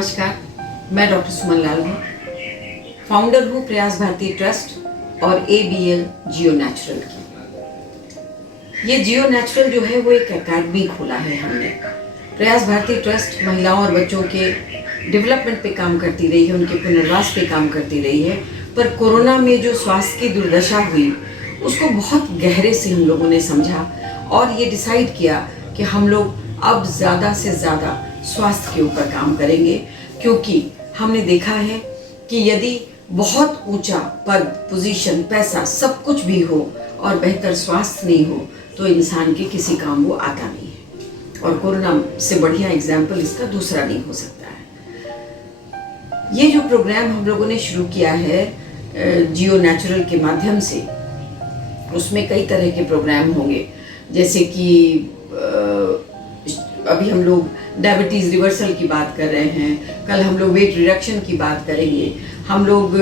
नमस्कार, मैं डॉक्टर सुमन लाल हूँ, फाउंडर हूँ प्रयास भारती ट्रस्ट और ABL जियो नेचुरल की। ये जियो नेचुरल जो है वो एक एकेडमी खोला है हमने। प्रयास भारती ट्रस्ट महिलाओं और बच्चों के डेवलपमेंट पे काम करती रही है, उनके पुनर्वास पे काम करती रही है। पर कोरोना में जो स्वास्थ्य की दुर्दशा हुई उसको बहुत गहरे से हम लोगों ने समझा और ये डिसाइड किया कि हम लोग अब ज़्यादा से ज़्यादा स्वास्थ्य के ऊपर काम करेंगे, क्योंकि हमने देखा है कि यदि बहुत ऊंचा पद, पोजीशन, पैसा सब कुछ भी हो और बेहतर स्वास्थ्य नहीं हो तो इंसान के किसी काम वो आता नहीं है। और कोरोना से बढ़िया एग्जाम्पल इसका दूसरा नहीं हो सकता है। ये जो प्रोग्राम हम लोगों ने शुरू किया है जियो नेचुरल के माध्यम से, उसमें कई तरह के प्रोग्राम होंगे, जैसे कि अभी हम लोग डायबिटीज़ रिवर्सल की बात कर रहे हैं, कल हम लोग वेट रिडक्शन की बात करेंगे, हम लोग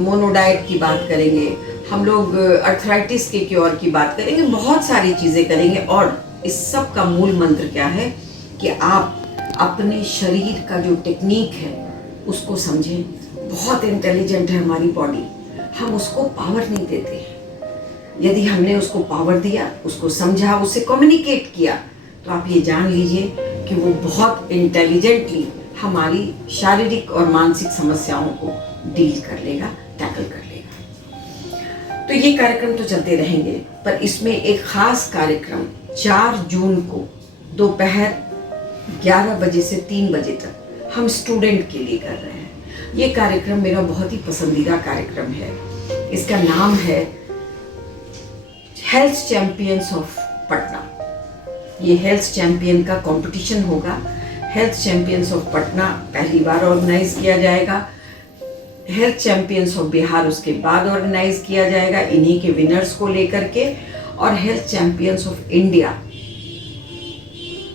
मोनोडाइट की बात करेंगे, हम लोग अर्थराइटिस के क्योर की बात करेंगे, बहुत सारी चीज़ें करेंगे। और इस सब का मूल मंत्र क्या है कि आप अपने शरीर का जो टेक्निक है उसको समझें। बहुत इंटेलिजेंट है हमारी बॉडी, हम उसको पावर नहीं देते हैं। यदि हमने उसको पावर दिया, उसको समझा, उससे कम्युनिकेट किया, तो आप ये जान लीजिए कि वो बहुत इंटेलिजेंटली हमारी शारीरिक और मानसिक समस्याओं को डील कर लेगा, टैकल कर लेगा। तो ये कार्यक्रम तो चलते रहेंगे, पर इसमें एक खास कार्यक्रम 4 जून को दोपहर 11 बजे से 3 बजे तक हम स्टूडेंट के लिए कर रहे हैं। ये कार्यक्रम मेरा बहुत ही पसंदीदा कार्यक्रम है। इसका नाम है हेल्थ चैंपियंस ऑफ पटना। ये हेल्थ चैंपियन का कंपटीशन होगा। हेल्थ चैंपियंस ऑफ पटना पहली बार ऑर्गेनाइज किया जाएगा, हेल्थ चैंपियंस ऑफ बिहार उसके बाद ऑर्गेनाइज किया जाएगा इन्हीं के विनर्स को लेकर के, और हेल्थ चैंपियंस ऑफ इंडिया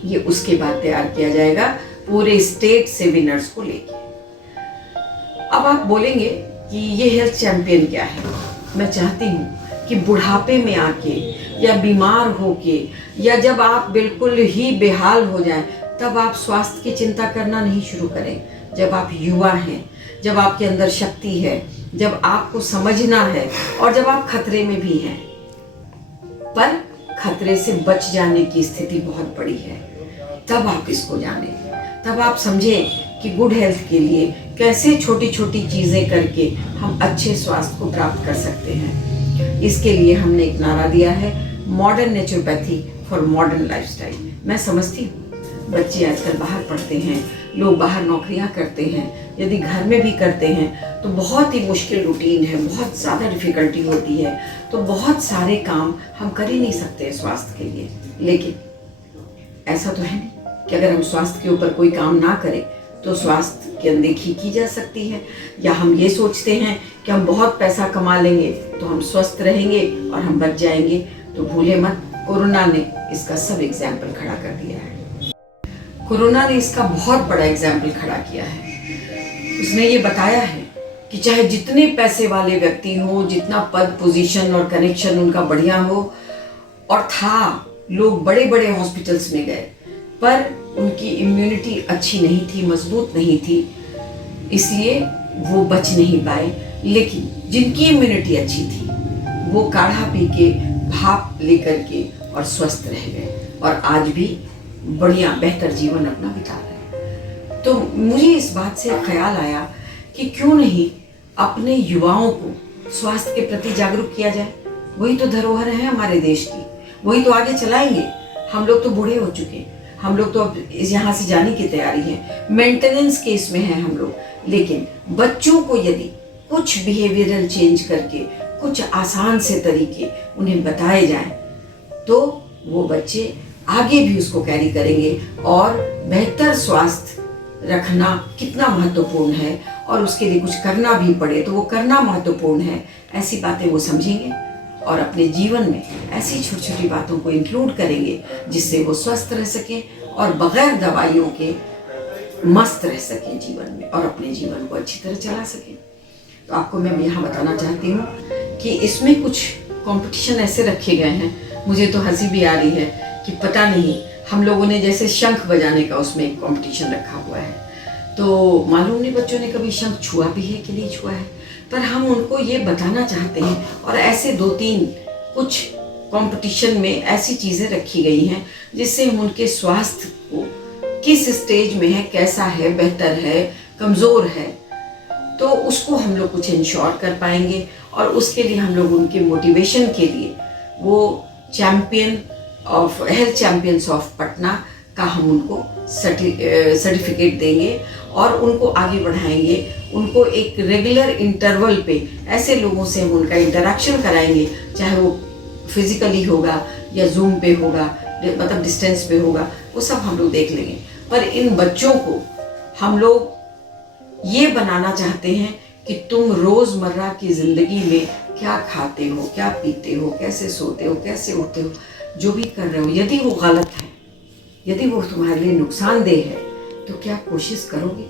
ये उसके बाद तैयार किया जाएगा पूरे स्टेट से विनर्स को लेके। अब आप बोलेंगे कि ये हेल्थ चैंपियन क्या है। मैं चाहती हूँ कि बुढ़ापे में आके या बीमार होके या जब आप बिल्कुल ही बेहाल हो जाएं तब आप स्वास्थ्य की चिंता करना नहीं शुरू करें। जब आप युवा हैं, जब आपके अंदर शक्ति है, जब आपको समझना है और जब आप खतरे में भी हैं, पर खतरे से बच जाने की स्थिति बहुत बड़ी है, तब आप इसको जानें। तब आप समझें कि गुड हेल्थ के लिए कैसे छोटी छोटी चीज़ें करके हम अच्छे स्वास्थ्य को प्राप्त कर सकते हैं। इसके लिए हमने एक नारा दिया है, modern naturopathy for modern lifestyle. मैं समझती हूँ बच्चे आजकल बाहर पढ़ते हैं, लोग बाहर नौकरियाँ करते हैं, यदि घर में भी करते हैं तो बहुत ही मुश्किल रूटीन है, बहुत ज़्यादा डिफ़िकल्टी होती है, तो बहुत सारे काम हम कर ही नहीं सकते स्वास्थ्य के लिए। लेकिन ऐसा तो है नहीं कि अगर हम स्वास्थ्य के ऊपर कोई काम ना करें तो स्वास्थ्य की अनदेखी की जा सकती है, या हम ये सोचते हैं कि हम बहुत पैसा कमा लेंगे तो हम स्वस्थ रहेंगे और हम बच जाएंगे। तो भूले मत, कोरोना ने इसका सब एग्जाम्पल खड़ा कर दिया है। कोरोना ने इसका बहुत बड़ा एग्जाम्पल खड़ा किया है। उसने ये बताया है कि चाहे जितने पैसे वाले व्यक्ति हो, जितना पद, पोजीशन और कनेक्शन उनका बढ़िया हो, और था, लोग बड़े बड़े हॉस्पिटल्स में गए, पर उनकी इम्यूनिटी अच्छी नहीं थी, मजबूत नहीं थी, इसलिए वो बच नहीं पाए। लेकिन जिनकी इम्यूनिटी अच्छी थी वो काढ़ा पी के, भाप लेकर के और स्वस्थ रह गए और आज भी बढ़िया बेहतर जीवन अपना बिता रहे हैं। तो मुझे इस बात से ख्याल आया कि क्यों नहीं अपने युवाओं को स्वास्थ्य के प्रति जागरूक किया जाए। वही तो धरोहर है हमारे देश की, वही तो आगे चलाएंगे। हम लोग तो बूढ़े हो चुके हैं, हम लोग तो अब यहाँ से जाने की तैयारी है, मेंटेनेंस केस में हैं हम लोग। लेकिन बच्चों को यदि कुछ बिहेवियरल चेंज करके, कुछ आसान से तरीके उन्हें बताए जाएं, तो वो बच्चे आगे भी उसको कैरी करेंगे। और बेहतर स्वास्थ्य रखना कितना महत्वपूर्ण है और उसके लिए कुछ करना भी पड़े तो वो करना महत्वपूर्ण है, ऐसी बातें वो समझेंगे और अपने जीवन में ऐसी छोटी छोटी बातों को इंक्लूड करेंगे जिससे वो स्वस्थ रह सकें और बगैर दवाइयों के मस्त रह सकें जीवन में और अपने जीवन को अच्छी तरह चला सकें। तो आपको मैं यहाँ बताना चाहती हूँ कि इसमें कुछ कंपटीशन ऐसे रखे गए हैं, मुझे तो हंसी भी आ रही है कि पता नहीं हम लोगों ने जैसे शंख बजाने का उसमें एक कंपटीशन रखा हुआ है। तो मालूम नहीं बच्चों ने कभी शंख छुआ भी है कि नहीं छुआ है, पर हम उनको ये बताना चाहते हैं। और ऐसे 2-3 कुछ कंपटीशन में ऐसी चीज़ें रखी गई हैं जिससे हम उनके स्वास्थ्य को किस स्टेज में है, कैसा है, बेहतर है, कमज़ोर है, तो उसको हम लोग कुछ इंश्योर कर पाएंगे। और उसके लिए हम लोग उनके मोटिवेशन के लिए वो हेल्थ चैम्पियंस ऑफ पटना का हम उनको सर्टिफिकेट देंगे और उनको आगे बढ़ाएंगे। उनको एक रेगुलर इंटरवल पे ऐसे लोगों से हम उनका इंटरेक्शन कराएंगे, चाहे वो फिजिकली होगा या जूम पे होगा, मतलब डिस्टेंस पे होगा, वो सब हम लोग देख लेंगे। पर इन बच्चों को हम लोग ये बनाना चाहते हैं कि तुम रोज़मर्रा की ज़िंदगी में क्या खाते हो, क्या पीते हो, कैसे सोते हो, कैसे उठते हो, जो भी कर रहे हो, यदि वो गलत है, यदि वो तुम्हारे लिए नुकसानदेह है, तो क्या कोशिश करोगे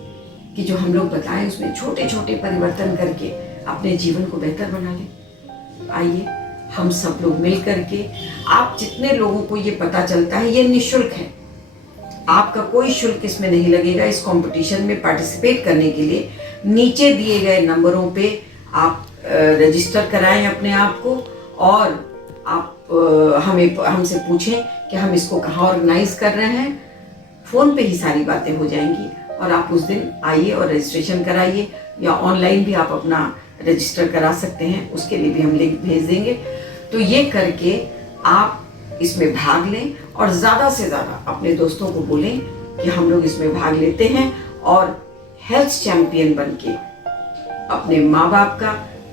कि जो हम लोग बताएं उसमें छोटे छोटे परिवर्तन करके अपने जीवन को बेहतर बना लें। आइए हम सब लोग मिल करके, आप जितने लोगों को ये पता चलता है, ये निःशुल्क है, आपका कोई शुल्क इसमें नहीं लगेगा। इस कंपटीशन में पार्टिसिपेट करने के लिए नीचे दिए गए नंबरों पे आप रजिस्टर कराएं अपने आप को, और आप हमसे पूछें कि हम इसको कहाँ ऑर्गेनाइज कर रहे हैं। फ़ोन पे ही सारी बातें हो जाएंगी और आप उस दिन आइए और रजिस्ट्रेशन कराइए, या ऑनलाइन भी आप अपना रजिस्टर करा सकते हैं, उसके लिए भी हम लिंक भेज देंगे। तो ये करके आप इसमें भाग लें और ज़्यादा से ज़्यादा अपने दोस्तों को बोलें कि हम लोग इसमें भाग लेते हैं और हेल्थ चैम्पियन बनके अपने माँ बाप का,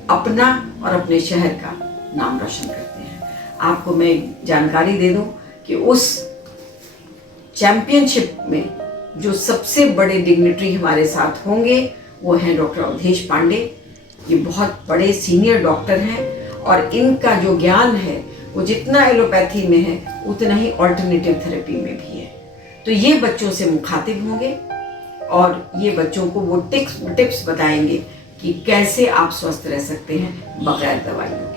अपना और अपने शहर का नाम रोशन करते हैं। आपको मैं जानकारी दे दूं कि उस चैम्पियनशिप में जो सबसे बड़े डिग्निटरी हमारे साथ होंगे वो हैं डॉक्टर अवधेश पांडे। ये बहुत बड़े सीनियर डॉक्टर हैं और इनका जो ज्ञान है वो जितना एलोपैथी में है उतना ही ऑल्टरनेटिव थेरेपी में भी है। तो ये बच्चों से मुखातिब होंगे और ये बच्चों को वो टिप्स बताएंगे कि कैसे आप स्वस्थ रह सकते हैं बगैर दवाइयों के।